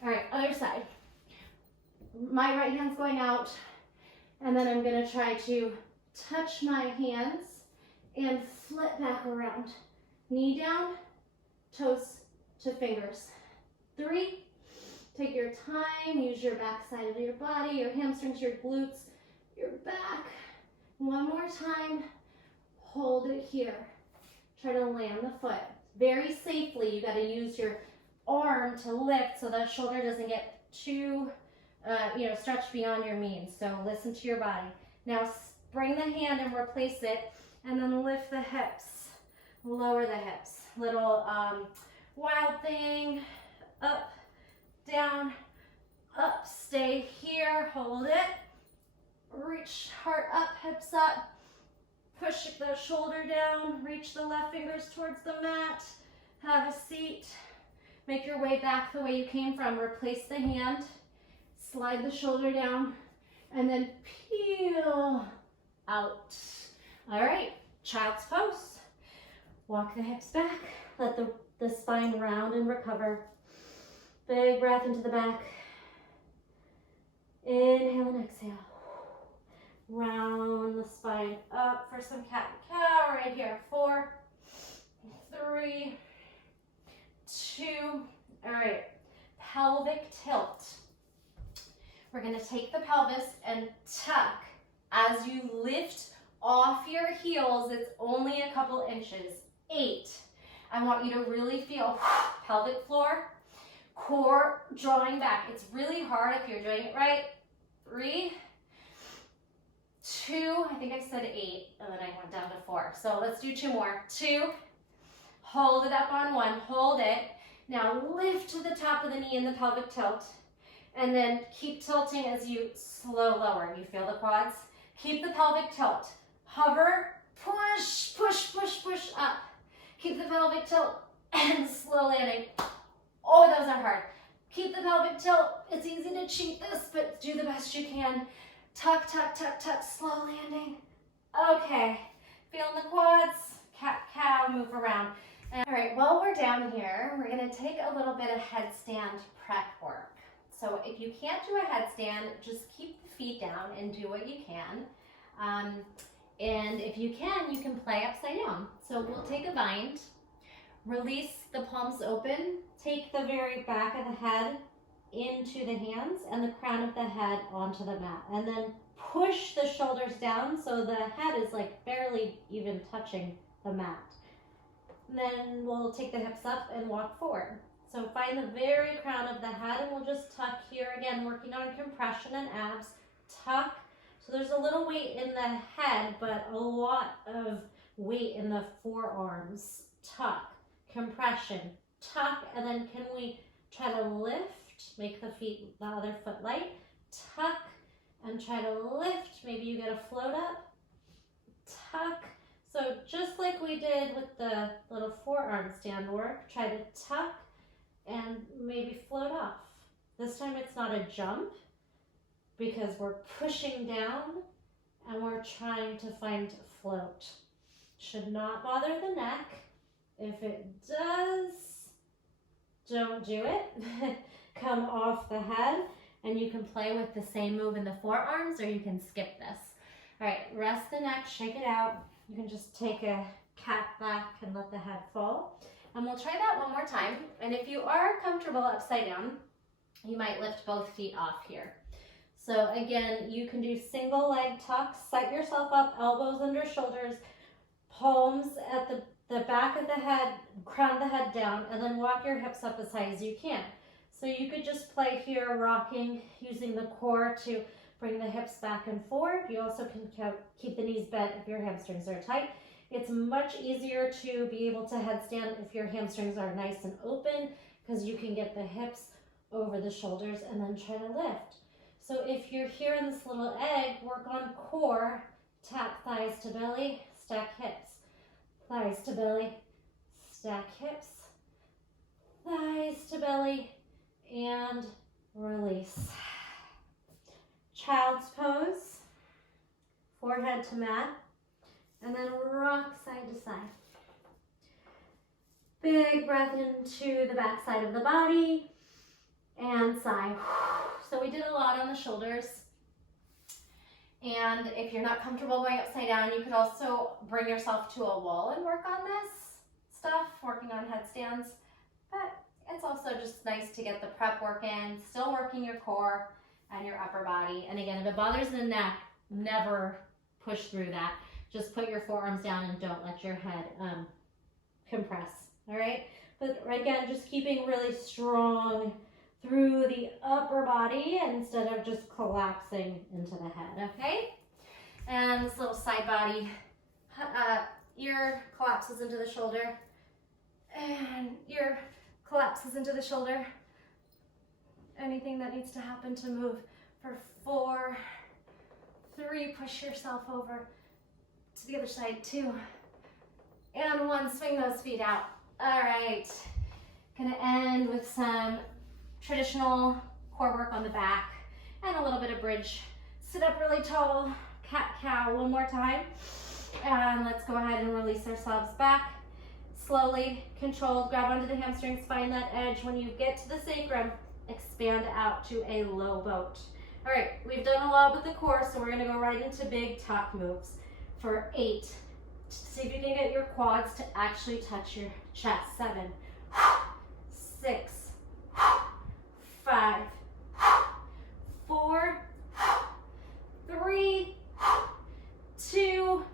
All right, other side. My right hand's going out and then I'm gonna try to touch my hands and flip back around. Knee down, toes to fingers. 3, take your time, use your back side of your body, your hamstrings, your glutes, your back. One more time, hold it here. Try to land the foot very safely. You gotta use your arm to lift so that shoulder doesn't get too, stretched beyond your means. So listen to your body. Now bring the hand and replace it, and then lift the hips, lower the hips. little wild thing. Up, down, up, stay here, hold it. Reach heart up, hips up. Push the shoulder down, reach the left fingers towards the mat. Have a seat. Make your way back the way you came from. Replace the hand. Slide the shoulder down and then peel out. All right, child's pose. Walk the hips back. Let the spine round and recover. Big breath into the back. Inhale and exhale. Round the spine up for some cat and cow right here. 4, 3, 2. All right, pelvic tilt. We're gonna take the pelvis and tuck. As you lift off your heels, it's only a couple inches. 8. I want you to really feel pelvic floor, core drawing back. It's really hard if you're doing it right. 3, 2, I think I said 8, and then I went down to 4. So let's do 2 more. 2, hold it up on 1, hold it. Now lift to the top of the knee in the pelvic tilt, and then keep tilting as you slow lower. You feel the quads? Keep the pelvic tilt. Hover, push, push, push, push up. Keep the pelvic tilt and slow landing. Oh, those are hard. Keep the pelvic tilt. It's easy to cheat this, but do the best you can. Tuck, tuck, tuck, tuck, slow landing. Okay, feeling the quads, cat, cow, move around. All right, while we're down here, we're gonna take a little bit of headstand prep work. So if you can't do a headstand, just keep the feet down and do what you can. And if you can play upside down. So we'll take a bind, release the palms open, take the very back of the head into the hands and the crown of the head onto the mat. And then push the shoulders down so the head is like barely even touching the mat. And then we'll take the hips up and walk forward. So find the very crown of the head and we'll just tuck here again, working on compression and abs. Tuck. So there's a little weight in the head, but a lot of weight in the forearms. Tuck, compression, tuck, and then can we try to lift? Make the feet, the other foot light. Tuck and try to lift. Maybe you get a float up. Tuck. So just like we did with the little forearm stand work, try to tuck and maybe float off. This time it's not a jump because we're pushing down and we're trying to find float. Should not bother the neck. If it does, don't do it. Come off the head and you can play with the same move in the forearms or you can skip this. All right, rest the neck, shake it out. You can just take a cat back and let the head fall. And we'll try that one more time. And if you are comfortable upside down, you might lift both feet off here. So again, you can do single leg tucks, set yourself up, elbows under shoulders, palms at the back of the head, crown of the head down, and then walk your hips up as high as you can. So you could just play here, rocking, using the core to bring the hips back and forward. You also can keep the knees bent if your hamstrings are tight. It's much easier to be able to headstand if your hamstrings are nice and open because you can get the hips over the shoulders and then try to lift. So if you're here in this little egg, work on core, tap thighs to belly, stack hips. Thighs to belly, stack hips, thighs to belly, and release. Child's pose, forehead to mat, and then rock side to side. Big breath into the back side of the body, and sigh. So we did a lot on the shoulders. And if you're not comfortable going upside down, you could also bring yourself to a wall and work on this stuff, working on headstands. But it's also just nice to get the prep work in, still working your core and your upper body. And again, if it bothers the neck, never push through that. Just put your forearms down and don't let your head compress, all right? But again, just keeping really strong through the upper body instead of just collapsing into the head, okay? And this little side body, ear collapses into the shoulder, And your collapses into the shoulder. Anything that needs to happen to move for 4, 3, push yourself over to the other side, 2, and 1, swing those feet out. All right, gonna end with some traditional core work on the back and a little bit of bridge. Sit up really tall, cat-cow one more time. And let's go ahead and release ourselves back. Slowly, controlled, grab onto the hamstrings, find that edge. When you get to the sacrum, expand out to a low boat. All right, we've done a lot with the core, so we're gonna go right into big tuck moves for 8. See if you can get your quads to actually touch your chest. 7, 6, 5, 4, 3, 2,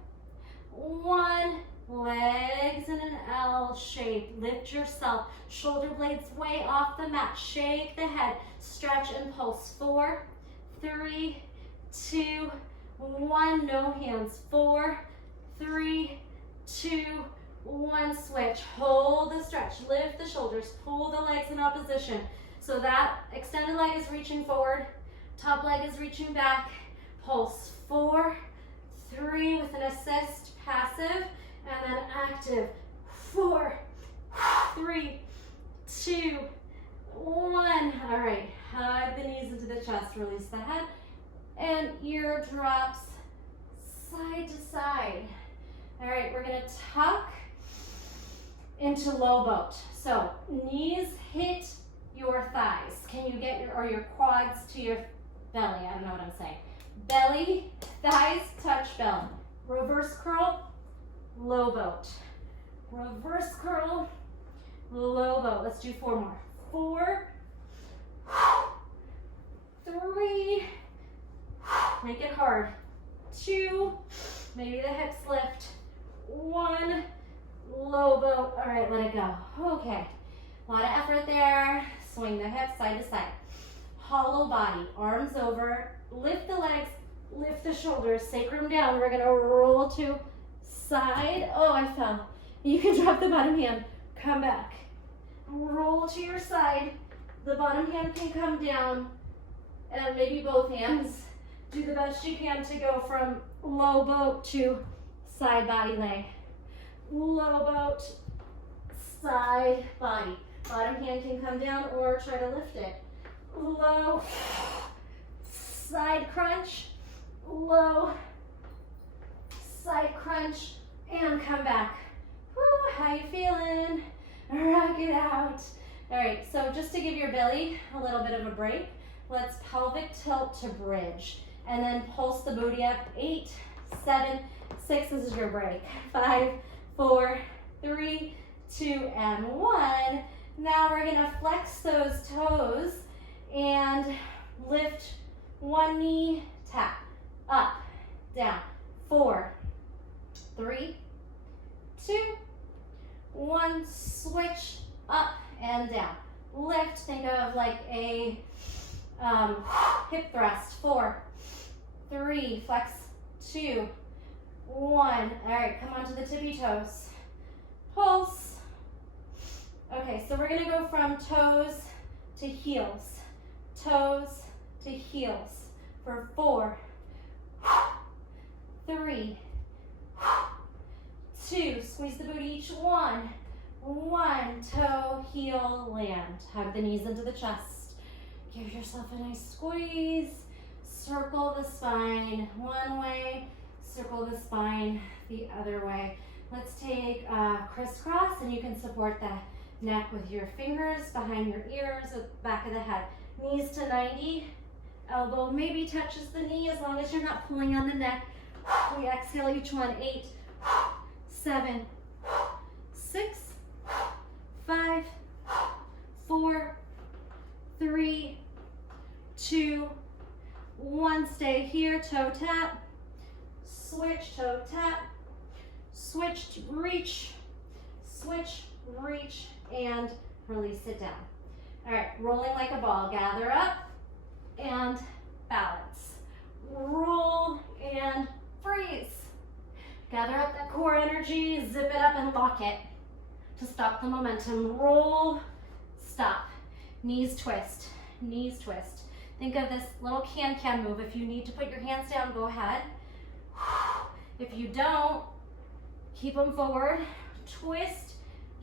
1. Legs in an L shape. Lift yourself. Shoulder blades way off the mat. Shake the head. Stretch and pulse. 4, 3, 2, 1. No hands. 4, 3, 2, 1. Switch. Hold the stretch. Lift the shoulders. Pull the legs in opposition. So that extended leg is reaching forward. Top leg is reaching back. Pulse. 4, 3 with an assist. Passive. And then active. 4, 3, 2, 1. All right, hug the knees into the chest, release the head, and ear drops side to side. All right, we're gonna tuck into low boat. So knees hit your thighs. Can you get your quads to your belly? I don't know what I'm saying. Belly, thighs touch belly. Reverse curl. Low boat. Reverse curl, low boat. Let's do 4 more. 4, 3, make it hard. 2, maybe the hips lift. 1, low boat. All right, let it go. Okay, a lot of effort there. Swing the hips side to side. Hollow body, arms over, lift the legs, lift the shoulders, sacrum down. We're gonna roll to side. Oh, I fell. You can drop the bottom hand. Come back. Roll to your side. The bottom hand can come down, and maybe both hands. Do the best you can to go from low boat to side body lay. Low boat, side body. Bottom hand can come down or try to lift it. Low, side crunch, low, side crunch, and come back. Woo, how you feeling? Rock it out. All right, so just to give your belly a little bit of a break, let's pelvic tilt to bridge, and then pulse the booty up. 8, 7, 6, this is your break. 5, 4, 3, 2, and 1. Now we're gonna flex those toes and lift one knee, tap, up, down. 4, 3, 2, 1, switch, up and down. Lift, think of like a hip thrust. 4, 3, flex, 2, 1. All right, come on to the tippy toes. Pulse. Okay, so we're gonna go from toes to heels. Toes to heels for 4, 3, 2, squeeze the booty each one. 1, toe, heel, land. Hug the knees into the chest. Give yourself a nice squeeze. Circle the spine one way, circle the spine the other way. Let's take crisscross, and you can support the neck with your fingers behind your ears, with the back of the head. Knees to 90, elbow maybe touches the knee as long as you're not pulling on the neck. We exhale each one. 8, 7, 6, 5, 4, 3, 2, 1. Stay here, toe tap, switch, toe tap, switch, reach, switch, reach, and release it down. All right, rolling like a ball. Gather up and balance. Roll and freeze. Gather up that core energy, zip it up and lock it. to stop the momentum. Roll, stop. Knees twist, knees twist. Think of this little can-can move. If you need to put your hands down, go ahead. If you don't, keep them forward. Twist,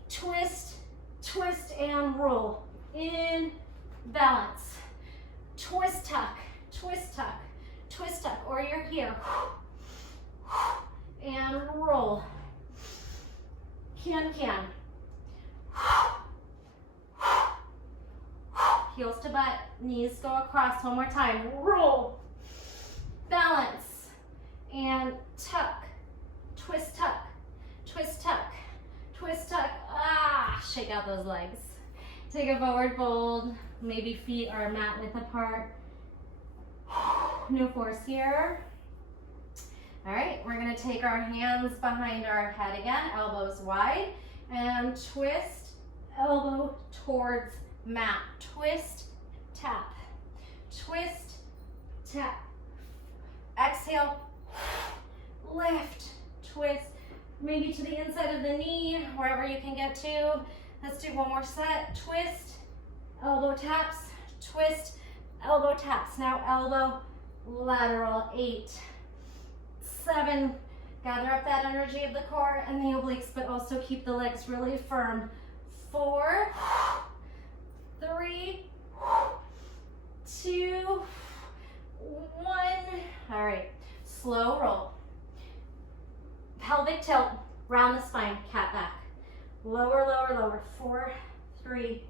twist, twist, and roll. In balance. Twist, tuck, twist, tuck, twist, tuck, or you're here. And roll. Can-can. Heels to butt, knees go across. One more time. Roll, balance, and tuck, twist, tuck, twist, tuck, twist, tuck. Ah, shake out those legs. Take a forward fold. Maybe feet are mat width apart. No force here. All right, we're gonna take our hands behind our head again, elbows wide, and twist, elbow towards mat. Twist, tap, twist, tap. Exhale, lift, twist, maybe to the inside of the knee, wherever you can get to. Let's do one more set. Twist, elbow taps, twist, elbow taps. Now elbow, lateral, 8, 7. Gather up that energy of the core and the obliques, but also keep the legs really firm. 4, 3, 2, 1. All right, slow roll. Pelvic tilt, round the spine, cat back. Lower, lower, lower. 4, 3,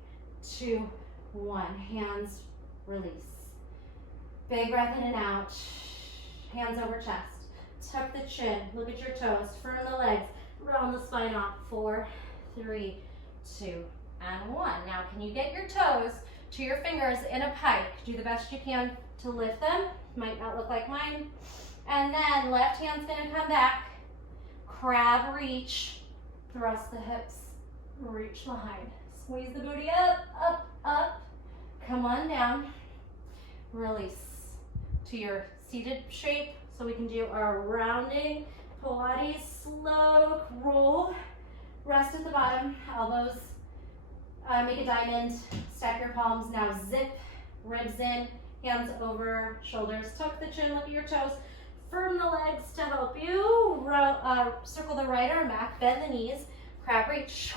2, 1. Hands release. Big breath in and out. Hands over chest. Tuck the chin. Look at your toes. Firm the legs. Round the spine off. 4, 3, 2, and 1. Now, can you get your toes to your fingers in a pike? Do the best you can to lift them. Might not look like mine. And then left hand's gonna come back. Crab reach. Thrust the hips. Reach behind. Squeeze the booty up, up, up. Come on down. Release to your seated shape. So we can do our rounding Pilates slow roll. Rest at the bottom, elbows, make a diamond, stack your palms. Now zip, ribs in, hands over shoulders. Tuck the chin, look at your toes. Firm the legs to help you. Circle the right arm back, bend the knees, crab reach.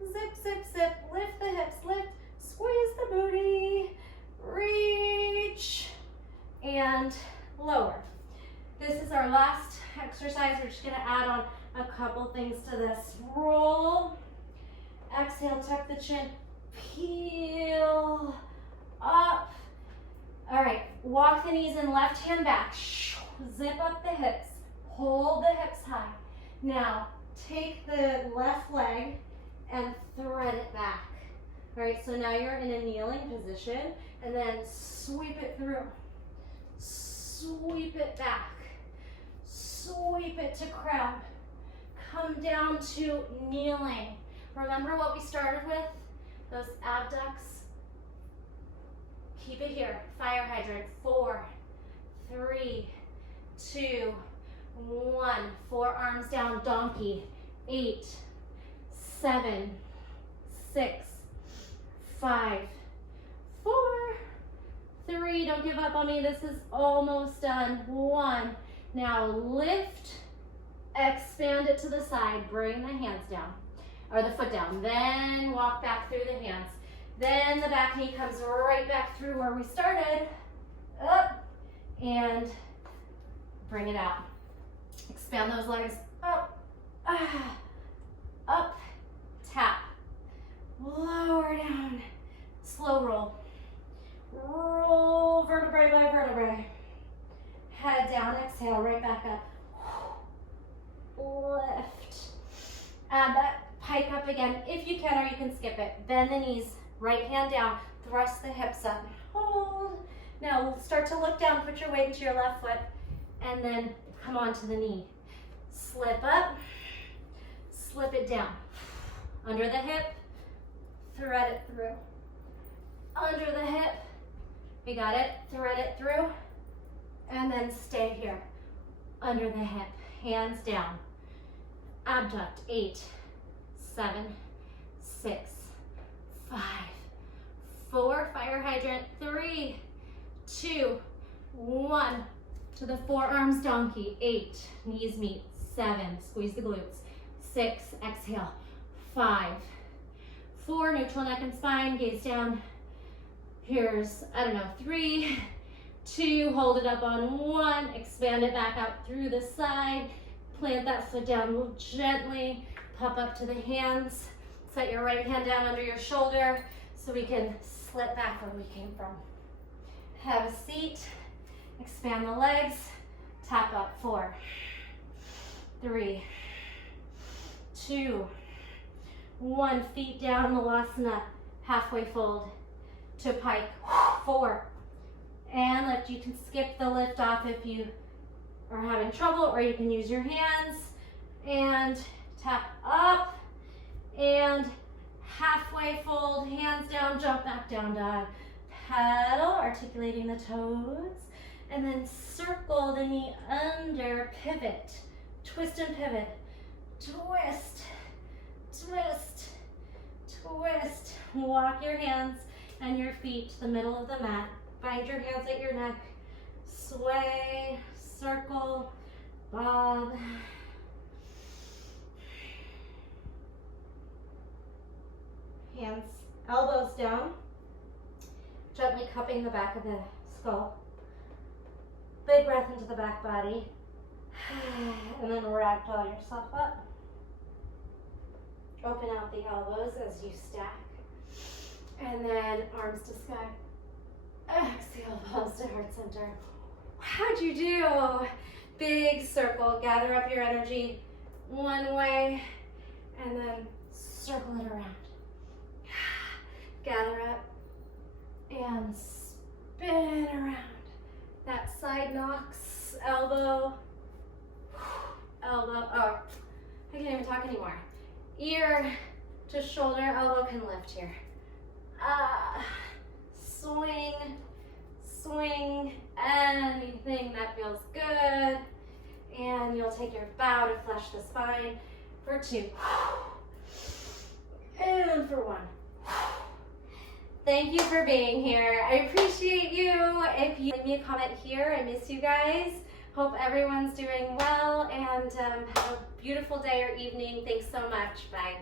Zip, zip, zip, lift the hips, lift, squeeze the booty, reach, and lower. This is our last exercise. We're just gonna add on a couple things to this. Roll, exhale, tuck the chin, peel up. All right, walk the knees in, left hand back. Zip up the hips, hold the hips high. Now, take the left leg and thread it back. All right, so now you're in a kneeling position, and then sweep it through. Sweep it back. Sweep it to crab. Come down to kneeling. Remember what we started with? Those abducts. Keep it here. Fire hydrant. 4, 3, 2, 1. Forearms down, donkey. 8, 7, 6, 5, 4, 3. Don't give up on me. This is almost done. 1. Now lift, expand it to the side, bring the hands down, or the foot down, then walk back through the hands. Then the back knee comes right back through where we started, up, and bring it out. Expand those legs, up, up, tap, lower down, slow roll. Roll vertebrae by vertebrae. Head down, exhale, right back up. Lift. Add that pike up again if you can, or you can skip it. Bend the knees, right hand down, thrust the hips up. Hold. Now start to look down, put your weight into your left foot, and then come onto the knee. Slip up, slip it down. Under the hip, thread it through. Under the hip, we got it, thread it through. And then stay here, under the hip, hands down. Abduct, 8, 7, 6, 5, 4, fire hydrant, 3, 2, 1, to the forearms donkey, 8, knees meet, 7, squeeze the glutes, 6, exhale, 5, 4, neutral neck and spine, gaze down. Here's, 3, 2, hold it up on 1, expand it back out through the side, plant that foot down gently, pop up to the hands, set your right hand down under your shoulder so we can slip back where we came from. Have a seat, expand the legs, tap up, 4, 3, 2, 1, feet down, Malasana, halfway fold to pike, 4, and lift. You can skip the lift off if you are having trouble, or you can use your hands, and tap up, and halfway fold, hands down, jump back down dog. Pedal, articulating the toes, and then circle the knee under, pivot, twist and pivot, twist, twist, twist. Walk your hands and your feet to the middle of the mat. Bind your hands at your neck, sway, circle, bob. Hands, elbows down, gently cupping the back of the skull. Big breath into the back body, and then ragdoll yourself up. Open out the elbows as you stack, and then arms to sky. Exhale, palms to heart center. How'd you do? Big circle, gather up your energy one way, and then circle it around. Gather up and spin around. That side knocks, elbow, elbow, oh, I can't even talk anymore. Ear to shoulder, elbow can lift here. Swing, swing, anything that feels good. And you'll take your bow to flesh the spine for 2. And for 1. Thank you for being here. I appreciate you. If you leave me a comment here, I miss you guys. Hope everyone's doing well, and have a beautiful day or evening. Thanks so much. Bye.